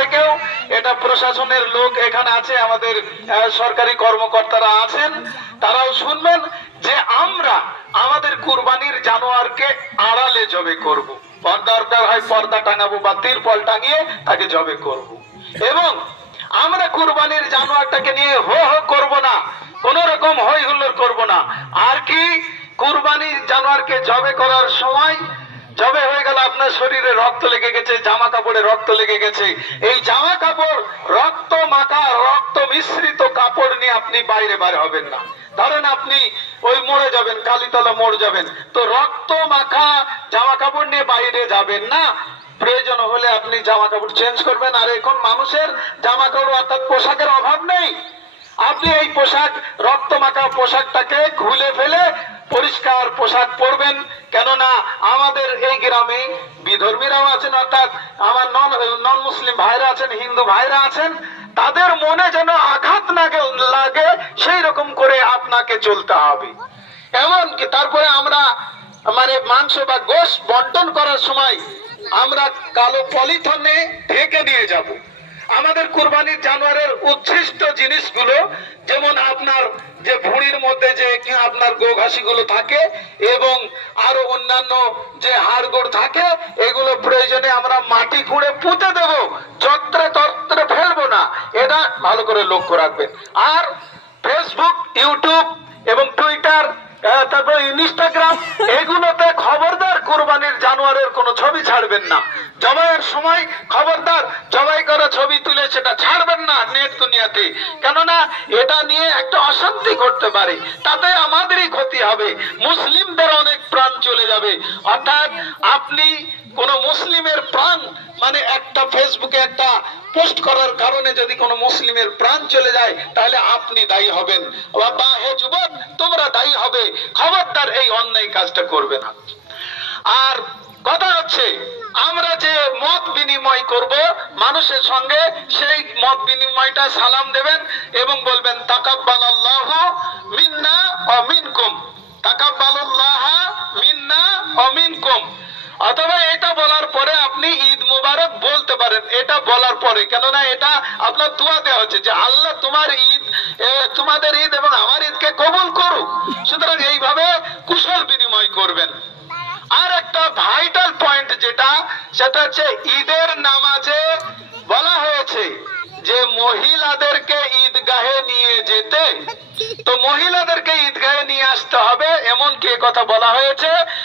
থেকেও এটা প্রশাসনের লোক এখানে আছে, আমাদের সরকারি কর্মকর্তারা আছেন। তারাও শুনবেন যে আমরা আমাদের কুরবানির জানোয়ারকে আড়ালে জবে করব। দরকার হয় পর্দা টাঙাবো বা তিরপল টাঙিয়ে তাকে জবে করব। এবং আমরা কুরবানির জানোয়ারটাকে নিয়ে হো হো করব না, কোন রকম হই হুল্লোড় করব না। আর কি, কুরবানির জানোয়ারকে জবে করার সময় জবে হয়ে গেল আপনার শরীরে রক্ত লেগে গেছে জামা কাপড়ে রক্ত লেগে গেছে। এই জামা কাপড় রক্ত মাখা, রক্ত মিশ্রিত কাপড় নিয়ে আপনি বাইরে বার হবেন না। ধরেন আপনি ওই মোড়ে যাবেন, কালীতলা মোড় যাবেন, তো রক্ত মাখা জামা কাপড় নিয়ে বাইরে যাবেন না। প্রয়োজন হলে আপনি জামা কাপড় চেঞ্জ করবেন। আর এখন মানুষের জামা কাপড় অর্থাৎ পোশাকের অভাব নেই। আপনি এই পোশাক, রক্ত মাখা পোশাকটাকে খুলে ফেলে পরিষ্কার পোশাক পরবেন। আমাদের এই গ্রামে, বিধর্মীরাও আছেন, অর্থাৎ আমার নন নন মুসলিম ভাইরা আছেন, হিন্দু ভাইরা আছেন, তাদের মনে যেন আঘাত না লাগে, সেই রকম করে আপনাকে চলতে হবে। এমন কি তারপরে আমরা মানে মাংস বা গোশ বন্টন করার সময় আমরা কালো পলিথনে ঢেকে নিয়ে যাব। আমাদের কুরবানির জানোয়ারের উচ্ছিষ্ট জিনিসগুলো, যেমন আপনার যে ভুঁড়ির মধ্যে যে আপনার গো ঘাসিগুলো থাকে, এবং আরও অন্যান্য যে হাড়গোড় থাকে, এগুলো প্রয়োজনে আমরা মাটি খুঁড়ে পুঁতে দেব। যত্রে তত্রে ফেলব না। এটা ভালো করে লক্ষ্য রাখবেন। আর ফেসবুক ইউটিউব এবং টুইটার তারপর ইনস্টাগ্রাম এগুলোতে খবরদার কোরবানির জানোয়ারের কোনো ছবি ছাড়বেন না। জবাইয়ের সময় খবরদার, জবাই করা ছবি তুলে সেটা ছাড়বেন না নেট দুনিয়াতে। কেননা এটা নিয়ে একটা অশান্তি ঘটতে পারে। তাতে আমাদেরই ক্ষতি হবে। মুসলিমদের অনেক প্রাণ চলে যাবে। অর্থাৎ আপনি কোন মুসলিমের প্রাণ মানে একটা ফেসবুকে একটা পোস্ট করার কারণে যদি কোনো মুসলিমের প্রাণ চলে যায়, তাহলে আপনি দায়ী হবেন। বা হে যুবক, তোমরা দায়ী হবে। খবরদার এই অন্যায় কাজটা করবে না। আর কথা হচ্ছে আমরা যে মত বিনিময় করব, মানুষের সঙ্গে সেই মত বিনিময়টা সালাম দেবেন এবং বলবেন তাকাব্বাল আল্লাহ মিন্না ও মিনকুম। তাকাব্বালুল্লাহ মিন্না ও মিনকুম। অথবা এটা বলার পরে আপনি ঈদ মুবারক বলতে পারেন, এটা বলার পরে। কেননা এটা আপনার দোয়া দেওয়া হচ্ছে যে, আল্লাহ তোমার ঈদ তোমাদের ঈদ এবং আমার ঈদকে কবুল করুক। সুতরাং এইভাবে কুশল বিনিময় করবেন আর একটা ভাইটাল পয়েন্ট যেটা সেটা হচ্ছে ঈদের নামাজে বলা হয়েছে যে মহিলাদেরকে ঈদগাহে নিয়ে যেতে। তো মহিলাদেরকে ঈদগাহে নিয়ে আসতে হবে এমন কি কথা বলা হয়েছে